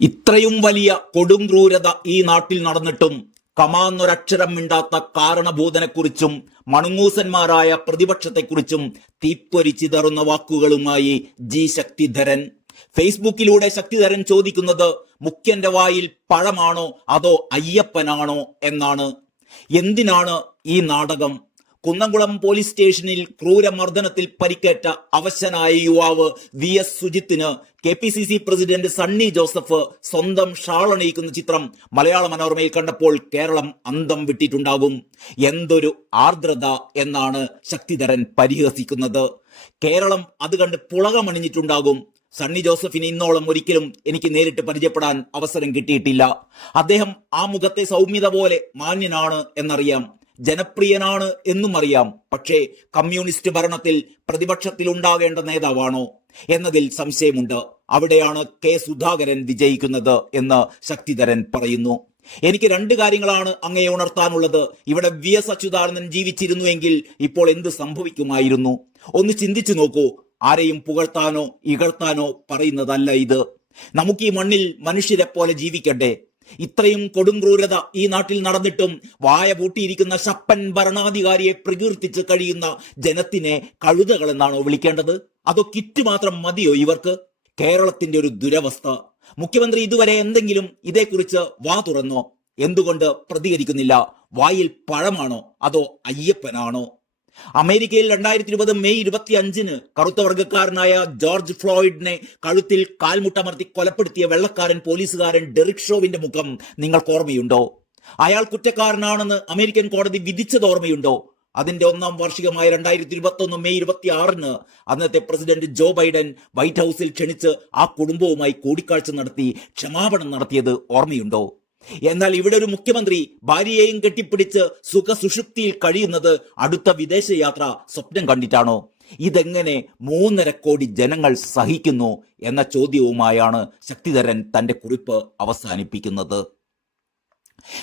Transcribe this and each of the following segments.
ഇത്രയും വലിയ കൊടും ക്രൂരത ഈ നാട്ടിൽ നടന്നിട്ടും കമാന്നൊരക്ഷരം മിണ്ടാത്ത കാരണഭൂതനെക്കുറിച്ചും മണുങ്ങൂസന്മാരായ പ്രതിപക്ഷത്തെക്കുറിച്ചും തീപ്പൊരിച്ചിതറുന്ന വാക്കുകളുമായി ജി ശക്തിധരൻ. ഫേസ്ബുക്കിലൂടെ ശക്തിധരൻ ചോദിക്കുന്നത് മുഖ്യന്റെ വായിൽ പഴമാണോ അതോ അയ്യപ്പനാണോ എന്നാണ്. എന്തിനാണ് ഈ നാടകം കുന്നംകുളം പോലീസ് സ്റ്റേഷനിൽ ക്രൂരമർദ്ദനത്തിൽ പരിക്കേറ്റ അവശനായ യുവാവ് V S സുജിത്തിന് K P C C president Sunny Joseph സ്വന്തം ഷാളണിയിക്കുന്ന ചിത്രം മലയാള മനോരമയിൽ കണ്ടപ്പോൾ കേരളം അന്തം വിട്ടിട്ടുണ്ടാകും. എന്തൊരു ആർദ്രത എന്നാണ് ശക്തിധരൻ പരിഹസിക്കുന്നത്. കേരളം അത് കണ്ട് പുളകമണിഞ്ഞിട്ടുണ്ടാകും. സണ്ണി ജോസഫിന് ഇന്നോളം ഒരിക്കലും എനിക്ക് നേരിട്ട് പരിചയപ്പെടാൻ അവസരം കിട്ടിയിട്ടില്ല. അദ്ദേഹം ആ മുഖത്തെ സൗമ്യത പോലെ മാന്യനാണ് എന്നറിയാം. ജനപ്രിയനാണ് എന്നും അറിയാം. പക്ഷേ കമ്മ്യൂണിസ്റ്റ് ഭരണത്തിൽ പ്രതിപക്ഷത്തിലുണ്ടാകേണ്ട നേതാവാണോ എന്നതിൽ സംശയമുണ്ട്. അവിടെയാണ് കെ സുധാകരൻ വിജയിക്കുന്നത് എന്ന് ശക്തിധരൻ പറയുന്നു. എനിക്ക് രണ്ട് കാര്യങ്ങളാണ് അങ്ങയെ ഉണർത്താനുള്ളത്. ഇവിടെ വി എസ് അച്യുതാനന്ദൻ ജീവിച്ചിരുന്നുവെങ്കിൽ ഇപ്പോൾ എന്ത് സംഭവിക്കുമായിരുന്നു? ഒന്ന് ചിന്തിച്ചു നോക്കൂ. ആരെയും പുകഴ്ത്താനോ ഇകഴ്ത്താനോ പറയുന്നതല്ല ഇത്. നമുക്ക് ഈ മണ്ണിൽ മനുഷ്യരെ പോലെ ജീവിക്കട്ടെ ഇത്രയും കൊടുംക്രൂരത ഈ നാട്ടിൽ നടന്നിട്ടും വായ പൂട്ടിയിരിക്കുന്ന ശപ്പൻ ഭരണാധികാരിയെ പ്രകീർത്തിച്ച് കഴിയുന്ന ജനത്തിനെ കഴുതകൾ എന്നാണോ വിളിക്കേണ്ടത്? അതോ കിറ്റ് മാത്രം മതിയോ ഇവർക്ക്? കേരളത്തിന്റെ ഒരു ദുരവസ്ഥ. മുഖ്യമന്ത്രി ഇതുവരെ എന്തെങ്കിലും ഇതേക്കുറിച്ച് വാ തുറന്നോ? എന്തുകൊണ്ട് പ്രതികരിക്കുന്നില്ല? വായിൽ പഴമാണോ? അതോ അയ്യപ്പനാണോ? അമേരിക്കയിൽ രണ്ടായിരത്തി ഇരുപത് മെയ് ഇരുപത്തി അഞ്ചിന് കറുത്ത വർഗക്കാരനായ ജോർജ് ഫ്ലോയിഡിനെ കഴുത്തിൽ കാൽമുട്ടമർത്തി കൊലപ്പെടുത്തിയ വെള്ളക്കാരൻ പോലീസുകാരൻ ഡെറിക് ഷോവിന്റെ മുഖം നിങ്ങൾക്ക് ഓർമ്മയുണ്ടോ? അയാൾ കുറ്റക്കാരനാണെന്ന് അമേരിക്കൻ കോടതി വിധിച്ചത് ഓർമ്മയുണ്ടോ? അതിന്റെ ഒന്നാം വാർഷികമായ രണ്ടായിരത്തി ഇരുപത്തി ഒന്ന് മെയ് ഇരുപത്തി ആറിന് അന്നത്തെ പ്രസിഡന്റ് ജോ ബൈഡൻ വൈറ്റ് ഹൗസിൽ ക്ഷണിച്ച് ആ കുടുംബവുമായി കൂടിക്കാഴ്ച നടത്തി ക്ഷമാപണം നടത്തിയത് ഓർമ്മയുണ്ടോ? എന്നാൽ ഇവിടെ ഒരു മുഖ്യമന്ത്രി ഭാര്യയെയും കെട്ടിപ്പിടിച്ച് സുഖസുഷുപ്തിയിൽ കഴിയുന്നത് അടുത്ത വിദേശയാത്ര സ്വപ്നം കണ്ടിട്ടാണോ? ഇതെങ്ങനെ മൂന്നര കോടി ജനങ്ങൾ സഹിക്കുന്നു എന്ന ചോദ്യവുമായാണ് ശക്തിധരൻ തന്റെ കുറിപ്പ് അവസാനിപ്പിക്കുന്നത്.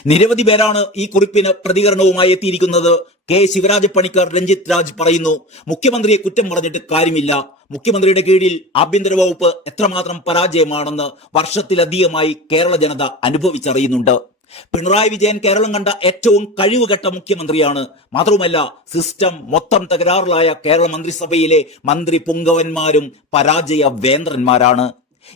നിരവധി പേരാണ് ഈ കുറിപ്പിന് പ്രതികരണവുമായി എത്തിയിരിക്കുന്നത്. കെ. ശിവരാജ പണിക്കർ രഞ്ജിത്ത് രാജ് പറയുന്നു മുഖ്യമന്ത്രിയെ കുറ്റം പറഞ്ഞിട്ട് കാര്യമില്ല. മുഖ്യമന്ത്രിയുടെ കീഴിൽ ആഭ്യന്തര വകുപ്പ് എത്രമാത്രം പരാജയമാണെന്ന് വർഷത്തിലധികമായി കേരള ജനത അനുഭവിച്ചറിയുന്നുണ്ട്. പിണറായി വിജയൻ കേരളം കണ്ട ഏറ്റവും കഴിവുകെട്ട മുഖ്യമന്ത്രിയാണ്. മാത്രവുമല്ല സിസ്റ്റം മൊത്തം തകരാറിലായ കേരള മന്ത്രിസഭയിലെ മന്ത്രി പുങ്കവന്മാരും പരാജയ വേന്ദ്രന്മാരാണ്.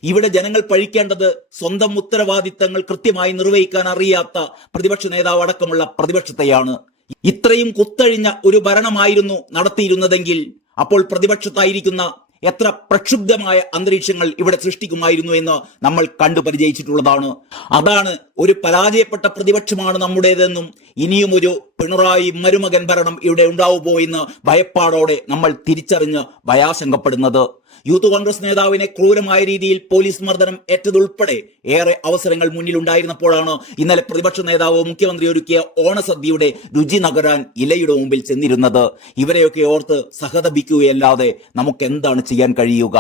ഇവിടെ ജനങ്ങൾ പഴിക്കേണ്ടത് സ്വന്തം ഉത്തരവാദിത്തങ്ങൾ കൃത്യമായി നിർവഹിക്കാൻ അറിയാത്ത പ്രതിപക്ഷ നേതാവ് അടക്കമുള്ള പ്രതിപക്ഷത്തെയാണ്. ഇത്രയും കുത്തഴിഞ്ഞ ഒരു ഭരണമായിരുന്നു നടത്തിയിരുന്നതെങ്കിൽ അപ്പോൾ പ്രതിപക്ഷത്തായിരിക്കുന്ന എത്ര പ്രക്ഷുബ്ധമായ അന്തരീക്ഷങ്ങൾ ഇവിടെ സൃഷ്ടിക്കുമായിരുന്നു എന്ന് നമ്മൾ കണ്ടു പരിചയിച്ചിട്ടുള്ളതാണ്. അതാണ് ഒരു പരാജയപ്പെട്ട പ്രതിപക്ഷമാണ് നമ്മുടേതെന്നും ഇനിയും ഒരു പിണറായി മരുമകൻ ഭരണം ഇവിടെ ഉണ്ടാവുമോ എന്ന് ഭയപ്പാടോടെ നമ്മൾ തിരിച്ചറിഞ്ഞ് ഭയാശങ്കപ്പെടുന്നത്. യൂത്ത് കോൺഗ്രസ് നേതാവിനെ ക്രൂരമായ രീതിയിൽ പോലീസ് മർദ്ദനം ഏറ്റതുൾപ്പെടെ ഏറെ അവസരങ്ങൾ മുന്നിലുണ്ടായിരുന്നപ്പോഴാണ് ഇന്നലെ പ്രതിപക്ഷ നേതാവ് മുഖ്യമന്ത്രി ഒരുക്കിയ ഓണസദ്യയുടെ രുചി നഗരാൻ ഇലയുടെ മുമ്പിൽ ചെന്നിരുന്നത്. ഇവരെയൊക്കെ ഓർത്ത് സഹതപിക്കുകയല്ലാതെ നമുക്ക് എന്താണ് ചെയ്യാൻ കഴിയുക?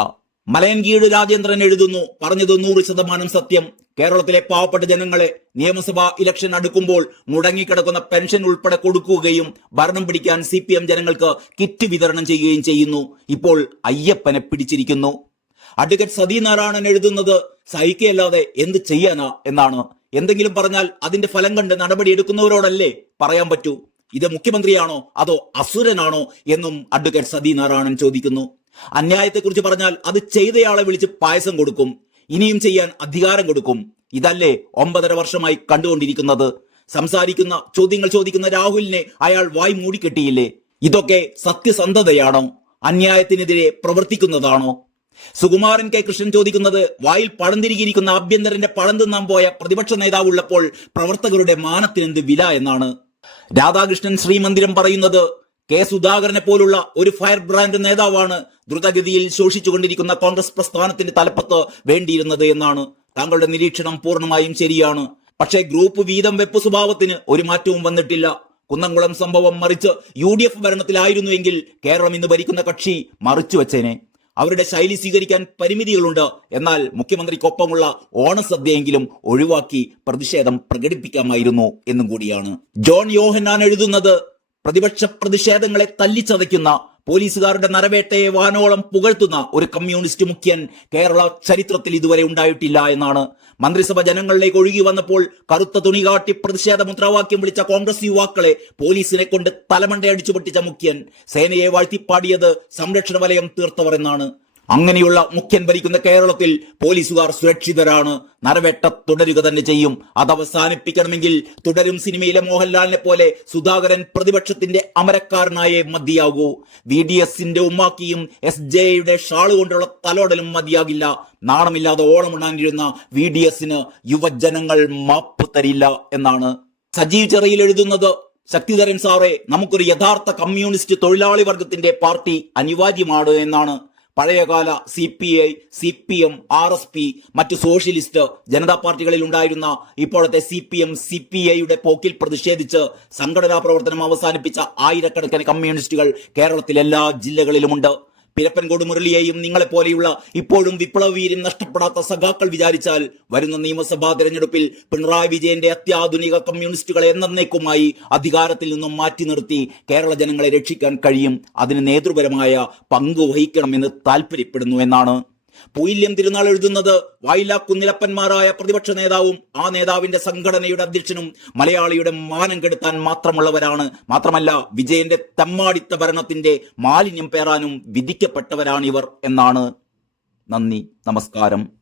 മലയൻകീട് രാജേന്ദ്രൻ എഴുതുന്നു. പറഞ്ഞത് നൂറ് ശതമാനം സത്യം. കേരളത്തിലെ പാവപ്പെട്ട ജനങ്ങളെ നിയമസഭാ ഇലക്ഷൻ അടുക്കുമ്പോൾ മുടങ്ങിക്കിടക്കുന്ന പെൻഷൻ ഉൾപ്പെടെ കൊടുക്കുകയും ഭരണം പിടിക്കാൻ സി പി എം ജനങ്ങൾക്ക് കിറ്റ് വിതരണം ചെയ്യുകയും ചെയ്യുന്നു. ഇപ്പോൾ അയ്യപ്പനെ പിടിച്ചിരിക്കുന്നു. അഡ്വക്കേറ്റ് സതീനാരായണൻ എഴുതുന്നത് സഹിക്കയല്ലാതെ എന്ത് ചെയ്യാനാ എന്നാണ്. എന്തെങ്കിലും പറഞ്ഞാൽ അതിന്റെ ഫലം കണ്ട് നടപടി എടുക്കുന്നവരോടല്ലേ പറയാൻ പറ്റൂ. ഇത് മുഖ്യമന്ത്രിയാണോ അതോ അസുരനാണോ എന്നും അഡ്വക്കേറ്റ് സതീനാരായണൻ ചോദിക്കുന്നു. അന്യായത്തെക്കുറിച്ച് പറഞ്ഞാൽ അത് ചെയ്തയാളെ വിളിച്ച് പായസം കൊടുക്കും ഇനിയും ചെയ്യാൻ അധികാരം കൊടുക്കും. ഇതല്ലേ ഒമ്പതര വർഷമായി കണ്ടുകൊണ്ടിരിക്കുന്നത്. സംസാരിക്കുന്ന ചോദ്യങ്ങൾ ചോദിക്കുന്ന രാഹുലിനെ അയാൾ വായി മൂടിക്കെട്ടിയില്ലേ? ഇതൊക്കെ സത്യസന്ധതയാണോ? അന്യായത്തിനെതിരെ പ്രവർത്തിക്കുന്നതാണോ? സുകുമാരൻ കെ. കൃഷ്ണൻ ചോദിക്കുന്നത് വായിൽ പഴം തിരികിയിരിക്കുന്ന ആഭ്യന്തരന്റെ പഴം തിന്നാൻ പോയ പ്രതിപക്ഷ നേതാവ് ഉള്ളപ്പോൾ പ്രവർത്തകരുടെ മാനത്തിനെന്ത് വില എന്നാണ്. രാധാകൃഷ്ണൻ ശ്രീമന്ദിരം പറയുന്നത് കെ സുധാകരനെ പോലുള്ള ഒരു ഫയർ ബ്രാൻഡ് നേതാവാണ് ദ്രുതഗതിയിൽ ശോഷിച്ചുകൊണ്ടിരിക്കുന്ന കോൺഗ്രസ് പ്രസ്ഥാനത്തിന്റെ തലപ്പത്ത് വേണ്ടിയിരുന്നത് എന്നാണ്. താങ്കളുടെ നിരീക്ഷണം പൂർണമായും ശരിയാണ്. പക്ഷേ ഗ്രൂപ്പ് വീതം വെപ്പ് സ്വഭാവത്തിന് ഒരു മാറ്റവും വന്നിട്ടില്ല. കുന്നംകുളം സംഭവം മറിച്ച് യു ഡി എഫ് ഭരണത്തിലായിരുന്നുവെങ്കിൽ കേരളം ഇന്ന് ഭരിക്കുന്ന കക്ഷി മറിച്ചു വെച്ചേനെ. അവരുടെ ശൈലി സ്വീകരിക്കാൻ പരിമിതികളുണ്ട്. എന്നാൽ മുഖ്യമന്ത്രിക്കൊപ്പമുള്ള ഓണസദ്യയെങ്കിലും ഒഴിവാക്കി പ്രതിഷേധം പ്രകടിപ്പിക്കാമായിരുന്നു എന്നും കൂടിയാണ്. ജോൺ യോഹന്നാൻ എഴുതുന്നത് പ്രതിപക്ഷ പ്രതിഷേധങ്ങളെ തല്ലിച്ചതയ്ക്കുന്ന പോലീസുകാരുടെ നരവേട്ടയെ വാനോളം പുകഴ്ത്തുന്ന ഒരു കമ്മ്യൂണിസ്റ്റ് മുഖ്യൻ കേരള ചരിത്രത്തിൽ ഇതുവരെ ഉണ്ടായിട്ടില്ല എന്നാണ്. മന്ത്രിസഭ ജനങ്ങളിലേക്ക് ഒഴുകി വന്നപ്പോൾ കറുത്ത തുണി കാട്ടി പ്രതിഷേധ മുദ്രാവാക്യം വിളിച്ച കോൺഗ്രസ് യുവാക്കളെ പോലീസിനെ കൊണ്ട് തലമണ്ടയടിച്ചു പൊട്ടിച്ച മുഖ്യൻ സേനയെ വാഴ്ത്തിപ്പാടിയത് സംരക്ഷണ വലയം തീർത്തവർ എന്നാണ്. അങ്ങനെയുള്ള മുഖ്യൻ ഭരിക്കുന്ന കേരളത്തിൽ പോലീസുകാർ സുരക്ഷിതരാണ്. നരവേട്ട തുടരുക തന്നെ ചെയ്യും. അത് അവസാനിപ്പിക്കണമെങ്കിൽ തുടരും സിനിമയിലെ മോഹൻലാലിനെ പോലെ സുധാകരൻ പ്രതിപക്ഷത്തിന്റെ അമരക്കാരനായേ മതിയാകൂ. വി ഡി എസിന്റെ ഉമ്മാക്കിയും എസ് ജെയുടെ ഷാൾ കൊണ്ടുള്ള തലോടലും മതിയാകില്ല. നാണമില്ലാതെ ഓണമുണ്ണാനിരുന്ന വി ഡി എസിന് യുവജനങ്ങൾ മാപ്പ് തരില്ല എന്നാണ്. സജീവ് ചെറിയിൽ എഴുതുന്നത് ശക്തിധരൻ സാറേ നമുക്കൊരു യഥാർത്ഥ കമ്മ്യൂണിസ്റ്റ് തൊഴിലാളി വർഗത്തിന്റെ പാർട്ടി അനിവാര്യമാണ് എന്നാണ്. പഴയകാല C P I C P M R S P മറ്റ് സോഷ്യലിസ്റ്റ് ജനതാ പാർട്ടികളിൽ ഉണ്ടായിരുന്ന ഇപ്പോഴത്തെ C P M C P ഐയുടെ പോക്കിൽ പ്രതിഷേധിച്ച് സംഘടനാ പ്രവർത്തനം അവസാനിപ്പിച്ച ആയിരക്കണക്കിന് കമ്മ്യൂണിസ്റ്റുകൾ കേരളത്തിൽ എല്ലാ ജില്ലകളിലുമുണ്ട്. പിരപ്പൻകോട് മുരളിയെയും നിങ്ങളെപ്പോലെയുള്ള ഇപ്പോഴും വിപ്ലവ വീര്യം നഷ്ടപ്പെടാത്ത സഖാക്കൾ വിചാരിച്ചാൽ വരുന്ന നിയമസഭാ തെരഞ്ഞെടുപ്പിൽ പിണറായി വിജയന്റെ അത്യാധുനിക കമ്മ്യൂണിസ്റ്റുകളെ എന്നേക്കുമായി അധികാരത്തിൽ നിന്നും മാറ്റി നിർത്തി കേരള ജനങ്ങളെ രക്ഷിക്കാൻ കഴിയും. അതിന് നേതൃപരമായ പങ്ക് വഹിക്കണമെന്ന് താല്പര്യപ്പെടുന്നു എന്നാണ് പൂയില്യം തിരുനാൾ എഴുതുന്നത് വായിലാ കുന്നിലപ്പന്മാരായ പ്രതിപക്ഷ നേതാവും ആ നേതാവിന്റെ സംഘടനയുടെ അധ്യക്ഷനും മലയാളിയുടെ മാനം കെടുത്താൻ മാത്രമുള്ളവരാണ്. മാത്രമല്ല വിജയന്റെ തമ്മാടിത്ത ഭരണത്തിന്റെ മാലിന്യം പേറാനും വിധിക്കപ്പെട്ടവരാണിവർ എന്നാണ്. നന്ദി നമസ്കാരം.